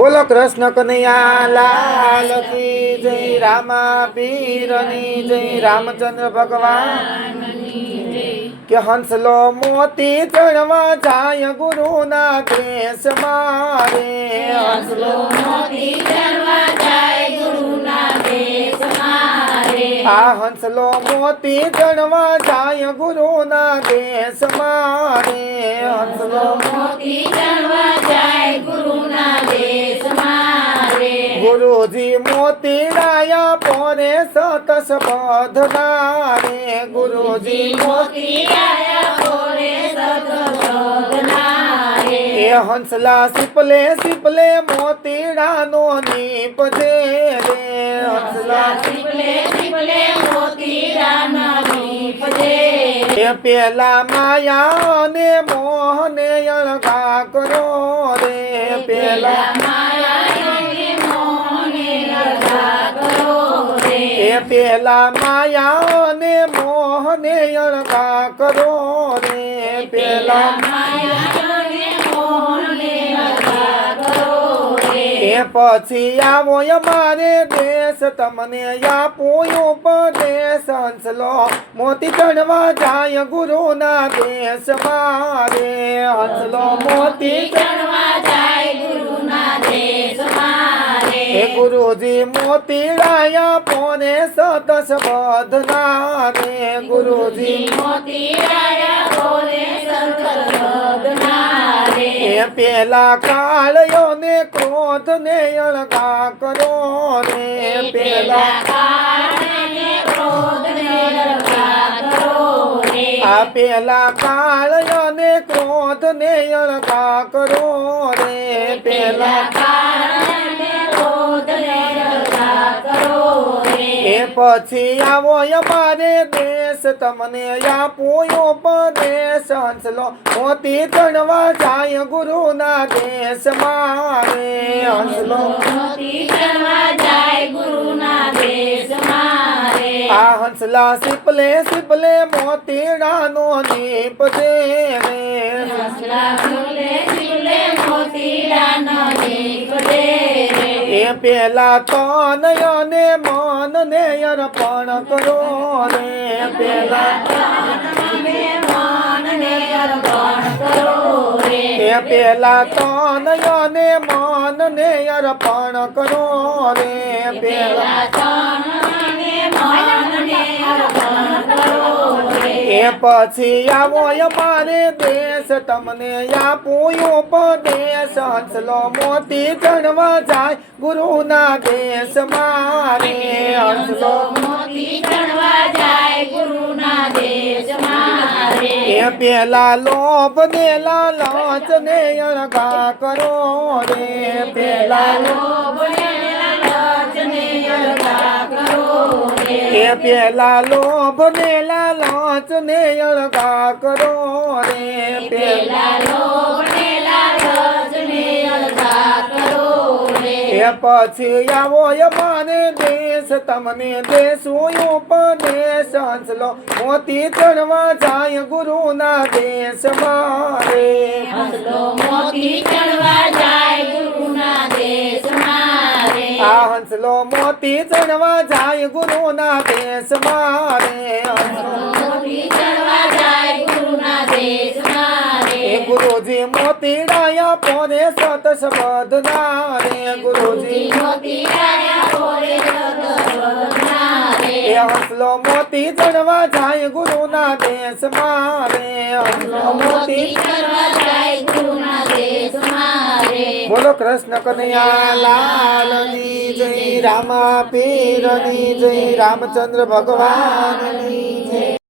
બોલો કૃષ્ણ કનૈયા લાલ કી જય રામા પીરની જય રામચંદ્ર ભગવાન. કે હંસલો મોતી ચણવા જાય ગુરુના દેશ મારે. હંસલો મોતી ચડવા જાય ગુરુના દેશ મારે. આ હંસલો મોતી ચણવા જાય ગુરુના દેશ મારે. હંસલો મોતી ગુરુજી મોતી રાયા પોરે સતસ બધનારે. ગુરુજી મોતી આયા પોરે સતસોદનારે એ હંસલા સિપલે સિપલે મોતીડાનો નીપજે રે. હંસલા સિપલે સિપલે મોતી નીપ છે એ પેલા માયા ને મોહને અળગા કરો રે પેલા પેલા માયા ને મોહને અળગા કરો રે. પેલા માયાને મોહને લગા કરો રે એ પછી આવો અમારે દેશ, તમને આપું ઉપદેશ. હંસલો મોતી ચડવા જાય ગુરુના દેશ મારે હંસલો મોતી ચડવા મારે એ ગુરુજી મોતી રાયા પોને સતસ બધના રે ગુરુજી મોતી આયા બોલે સર્વદનારે એ પેલા કાળયો ને ક્રોધ ને અળગા કરો રે પેલા કાળને ક્રોધને લગા કરો રે આ પેલા કાળયો ને ક્રોધ ને અળગા કરો રે પેલા કાળને એ પછી આવો અમારે દેશ તમને આપું ઉપદેશ. હંસલો મોતી ચણવા જાય ગુરુના દેશ મારે હંસલો આ હંસલા સિપલે સિપલે મોતીડાનો નીપજે રે. પેલા તન અને મન ને અર્પણ કરો રે. પેલા પેલા તન અને મન ને અર્પણ કરો રે. પેલા એ પછી આવો અમારે દેશ, તમને આપું ઉપદેશ. હંસલો મોતી ચણવા જાય ગુરુના દેશ મારે હંસલો મોતી ચણવા જાય ગુરુના દેશ મારે એ પેલા લોભ ને લાલચ ને અણગા કરો રે. પેલા લાલચને એ પેલા લોભ ને લાલચ ને અળગા કરો રે પેલા પેલા લોભને લાલચને અળગા કરો રે. એ પછી આવો અમારે દેશ તમને દેશું ઉપદેશ હંસલો મોતી ચડવા જાય ગુરુના દેશ મારે મોતી ચડવા જાય ગુરુના દેશ મારે. મોતી ચડવા જાય ગુરુના દેશ મારે એ ગુરુજી મોતી ડાયા પોરે સત શબ્દના રે ગુરુજી મોતી બોલે સદવદનારે એ હસલો મોતી ચડવા જાય ગુરુના દેશ મારે મોતી ચડવા જાય ગુરુના દેશ મારે બોલો કૃષ્ણ કનૈયા લાલની જય, રામા પીરની જય, રામચંદ્ર ભગવાનની જય.